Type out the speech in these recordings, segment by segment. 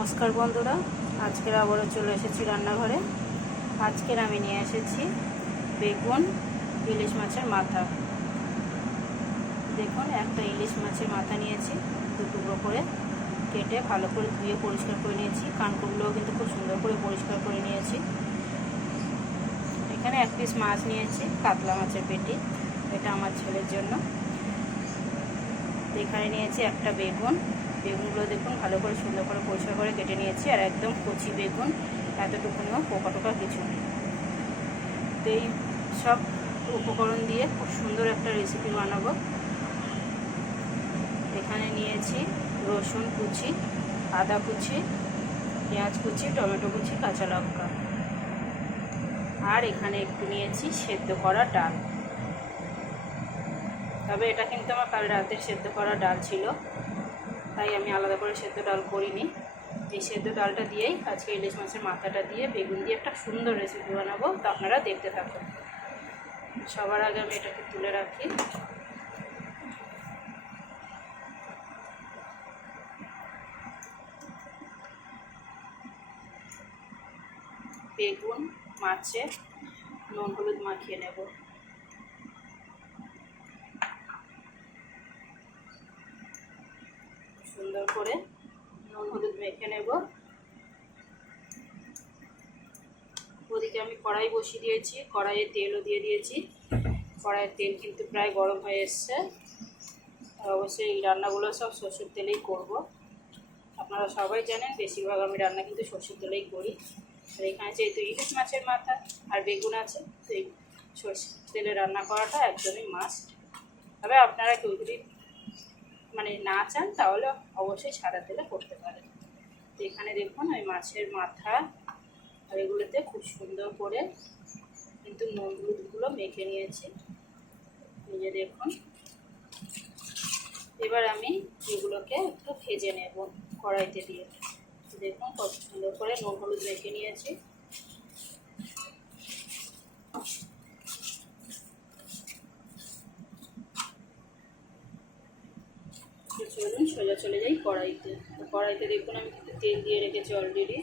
নমস্কার বন্ধুরা, আজকের আবারও চলে এসেছি রান্নাঘরে। আজকের আমি নিয়ে এসেছি বেগুন ইলিশ মাছের মাথা। দেখুন, একটা ইলিশ মাছের মাথা নিয়েছি, দু টুকরো করে কেটে ভালো করে ধুয়ে পরিষ্কার করে নিয়েছি। কানকুগুলোও কিন্তু খুব সুন্দর করে পরিষ্কার করে নিয়েছি। এখানে এক পিস মাছ নিয়েছি, কাতলা মাছের পেটি, এটা আমার ছেলের জন্য। এখানে নিয়েছি একটা বেগুন, বেগুনগুলো দেখুন ভালো করে সুন্দর করে পরিষ্কার করে কেটে নিয়েছি। আর একদম কচি বেগুন, এতটুকুনিও পোকা টোকা কিছু নেই। তো এই সব উপকরণ দিয়ে খুব সুন্দর একটা রেসিপি বানাবো। এখানে নিয়েছি রসুন কুচি, আদা কুচি, পেঁয়াজ কুচি, টমেটো কুচি, কাঁচা লঙ্কা, আর এখানে একটু নিয়েছি সেদ্ধ করা ডাল। তবে এটা কিন্তু আমার কাল রাতের সেদ্ধ করা ডাল ছিল, তাই আমি আলাদা করে সেদ্ধ ডাল করিনি। এই সেদ্ধ ডালটা দিয়েই আজকে ইলিশ মাছের মাথাটা দিয়ে বেগুন দিয়ে একটা সুন্দর রেসিপি বানাবো। তো আপনারা দেখতে থাকুন। সবার আগে আমি এটাকে তুলে রাখি। বেগুন মাছে নুন হলুদ মাখিয়ে নেব। সুন্দর করে নুন হলুদ মেখে নেব। ওদিকে আমি কড়াই বসিয়ে দিয়েছি, কড়াইয়ে তেলও দিয়ে দিয়েছি। কড়াইয়ের তেল কিন্তু প্রায় গরম হয়ে এসছে। অবশ্যই এই রান্নাগুলো সব সরষের তেলেই করব। আপনারা সবাই জানেন বেশিরভাগ আমি রান্না কিন্তু সরষের তেলেই করি। আর এখানে যেহেতু ইলিশ মাছের মাথা আর বেগুন আছে, তো এই সরষের তেলে রান্না করাটা একদমই মাস্ট। তবে আপনারা কেউ যদি না চান তাহলে অবশ্যই সাদা তেলে করতে পারেন। তো এখানে দেখুন ওই মাছের মাথা আর এগুলোতে খুব সুন্দর করে কিন্তু নুন হলুদগুলো মেখে নিয়েছি। নিয়ে দেখুন, এবার আমি এগুলোকে একটু ভেজে নেব কড়াইতে দিয়ে। দেখুন কত সুন্দর করে নুন হলুদ মেখে নিয়েছি। চলুন সোজা চলে যাই কড়াইতে। তো কড়াইতে দেখুন আমি কিন্তু তেল দিয়ে রেখেছি অলরেডি।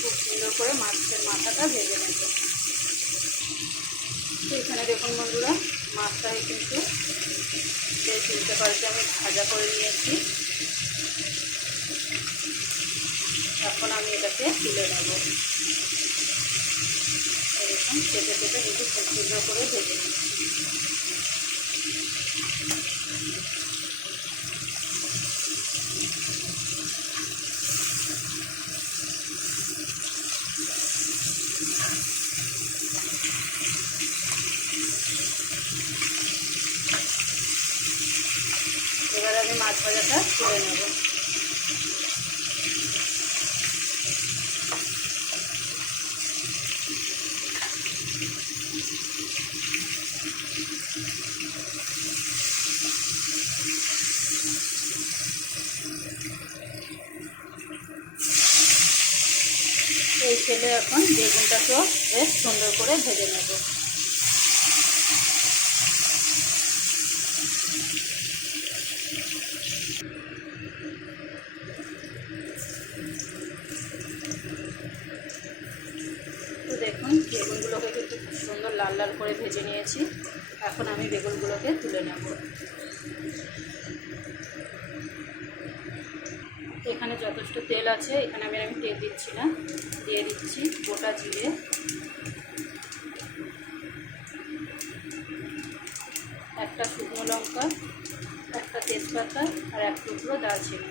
খুব সুন্দর করে মাছের মাথাটা ভেজে নেব। তো এখানে দেখুন বন্ধুরা, মাছটাকে কিন্তু বেশ উল্টে পাল্টে আমি ভাজা করে নিয়েছি। এখন আমি এটাকে তুলে নেব। এরকম চেপে চেপে কিন্তু খুব সুন্দর করে ভেজে নিচ্ছি। এবার আমি মাছ ভাজাটা তুলে নেব। এই তেলে এখন বেগুনটাকেও বেশ সুন্দর করে ভেজে নেব। তো দেখুন বেগুনগুলোকে কিন্তু খুব সুন্দর লাল লাল করে ভেজে নিয়েছি। এখন আমি বেগুনগুলোকে তুলে নেব। এখানে যথেষ্ট তেল আছে, এখানে আমি তেল দিচ্ছি না, দিয়ে দিচ্ছি গোটা জিরে, একটা শুকনো লঙ্কা, একটা তেজপাতা আর এক টুকরো দারচিনি।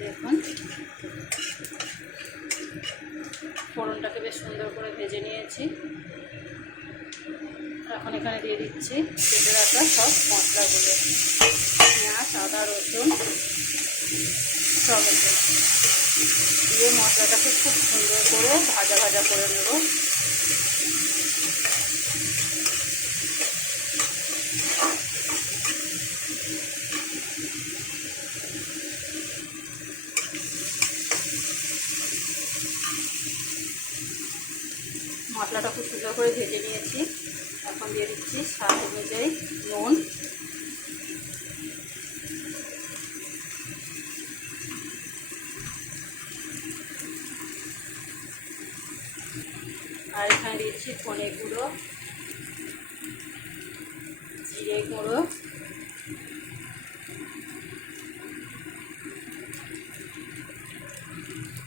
দেখুন ফোড়নটাকে বেশ সুন্দর করে ভেজে নিয়েছি। এখন এখানে দিয়ে দিচ্ছি কেটে রাখা সব মশলাগুলো, পেঁয়াজ, আদা, রসুন, টমেটো দিয়ে মশলাটাকে খুব সুন্দর করে ভাজা ভাজা করে নেব। মশলাটা খুব সুন্দর করে ভেজে নিয়েছি। এখন দিয়ে দিচ্ছি স্বাদ অনুযায়ী নুন, আর এখানে দিচ্ছি ধনে গুঁড়ো, জিরে গুঁড়ো,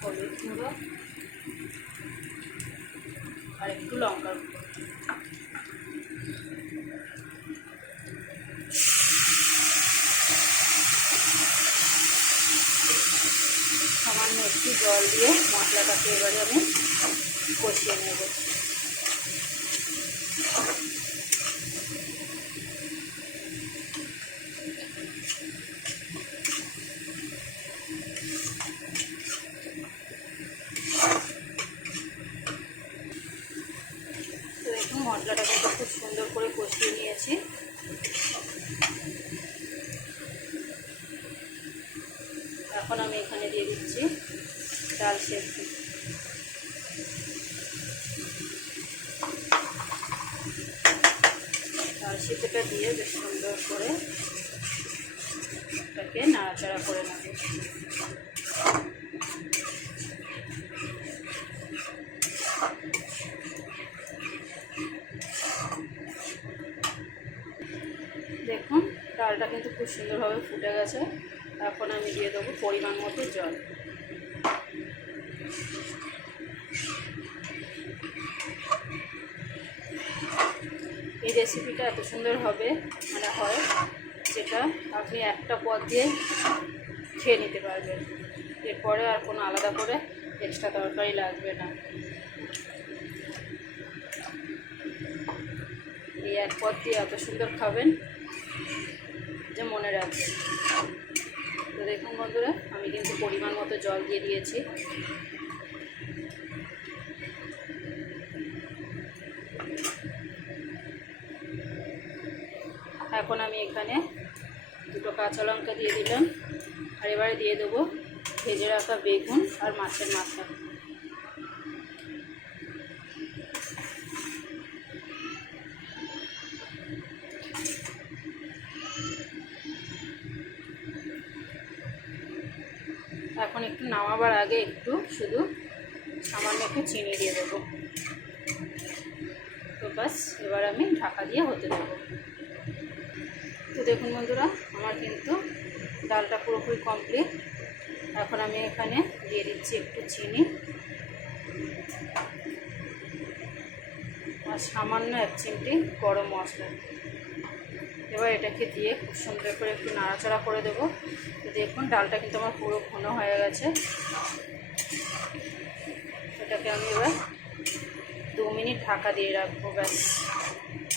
হলুদ গুঁড়ো আর একটু লঙ্কার গুঁড়ো। সামান্য একটু জল দিয়ে মশলাটাকে এবারে আমি কষিয়ে নেব। তো দেখুন মশলাটাকে খুব সুন্দর করে কষিয়ে নিয়েছি। এখন আমি এখানে দিয়ে দিচ্ছি ডাল সেদ্ধ। ডাল সেদ্ধটা দিয়ে বেশ সুন্দর করে এটাকে নাড়াচাড়া করে নেব। দেখুন ডালটা কিন্তু খুব সুন্দরভাবে ফুটে গেছে। এখন আমি দিয়ে দেবো পরিমাণ মতো জল। এই রেসিপিটা এত সুন্দর হবে হয় যেটা আপনি একটা পদ দিয়ে খেয়ে নিতে পারবেন, এরপরে আর কোনো আলাদা করে এক্সট্রা তরকারি লাগবে না। এই এক পদ দিয়ে এত সুন্দর খাবেন যে মনে রাখবেন। তো দেখুন বন্ধুরা, আমি কিন্তু পরিমাণ মতো জল দিয়ে দিয়েছি। এখন আমি এখানে দুটো কাঁচা লঙ্কা দিয়ে দিলাম, আর এবারে দিয়ে দেবো ভেজে রাখা বেগুন আর মাছের মাথা। এখন একটু নামাবার আগে শুধু সামান্য একটু চিনি দিয়ে দেবো। তো বাস, এবার আমি ঢাকা দিয়ে হতে দেবো। তো দেখুন বন্ধুরা, আমার কিন্তু ডালটা পুরোপুরি কমপ্লিট। এখন আমি এখানে দিয়ে দিচ্ছি একটু চিনি আর সামান্য 1 চিমটি গরম মশলা। এবার এটাকে দিয়ে খুব সুন্দর করে একটু নাড়াচাড়া করে দেবো। তো দেখুন ডালটা কিন্তু আমার পুরো ঘন হয়ে গেছে। এটাকে আমি এবার 2 মিনিট ঢাকা দিয়ে রাখবো। ব্যাস,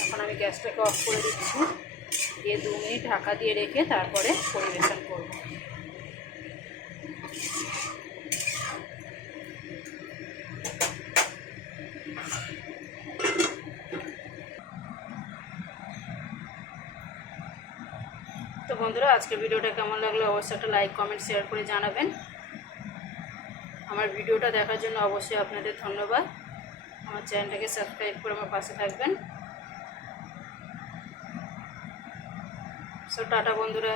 এখন আমি গ্যাসটাকে অফ করে দিচ্ছি। দিয়ে 2 মিনিট ঢাকা দিয়ে রেখে তারপরে পরিবেশন করব। তো বন্ধুরা, আজকের ভিডিওটা কেমন লাগলো অবশ্যই একটা লাইক, কমেন্ট, শেয়ার করে জানাবেন। আমার ভিডিওটা দেখার জন্য অবশ্যই আপনাদের ধন্যবাদ। আমার চ্যানেলটাকে সাবস্ক্রাইব করে আমার পাশে থাকবেন। সো টাটা বন্ধুরা।